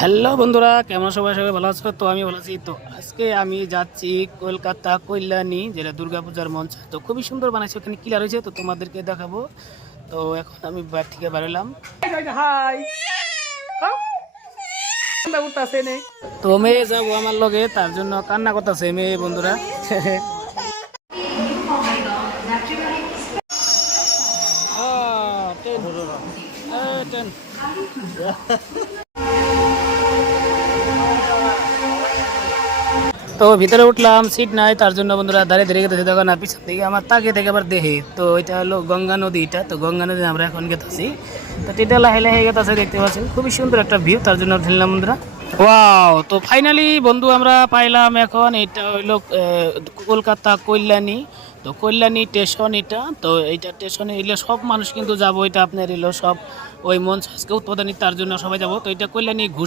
Hello বন্ধুরা, কেমন সবাই সবাই ভালো আছো? তো আমি ভালো আছি। তো আজকে আমি যাচ্ছি কলকাতা কল্যাণী, যেটা দুর্গাপূজার মঞ্চ। তো খুবই সুন্দর বানাইছে, ওখানে ক্লিয়ার হয়েছে, তো তোমাদেরকে দেখাবো। তো এখন আমি বাইর থেকে বেরোলাম। হাই, তো মেয়ে যাবো আমার লগে, তার জন্য কান্না করতেছে মেয়ে বন্ধুরা। টেন। তো ভিতরে উঠলাম, সিট নাই, তার জন্য বন্ধুরা দাঁড়িয়ে দাঁড়িয়ে গেতেছে। তখন আর পিছন থেকে আমার তাকিয়ে থেকে আবার দেখে, তো এটা হলো গঙ্গা নদী। এটা তো গঙ্গা নদী আমরা এখন গেতেছি। তো এটা লাহে লাহে গেতেছে, দেখতে পাচ্ছেন খুবই সুন্দর একটা ভিউ, তার জন্য উঠলাম বন্ধুরা। ওয়াও, তো ফাইনালি বন্ধু আমরা পাইলাম এখন। এটা হইলো কলকাতা কল্যাণী। তো কল্যাণী স্টেশন এটা। তো এইটা স্টেশনে এলে সব মানুষ কিন্তু যাবো, এটা আপনার এলো সব ওই মঞ্চ আজকে উদ্বোধনী, তার জন্য সবাই যাবো। তো এটা কল্যাণী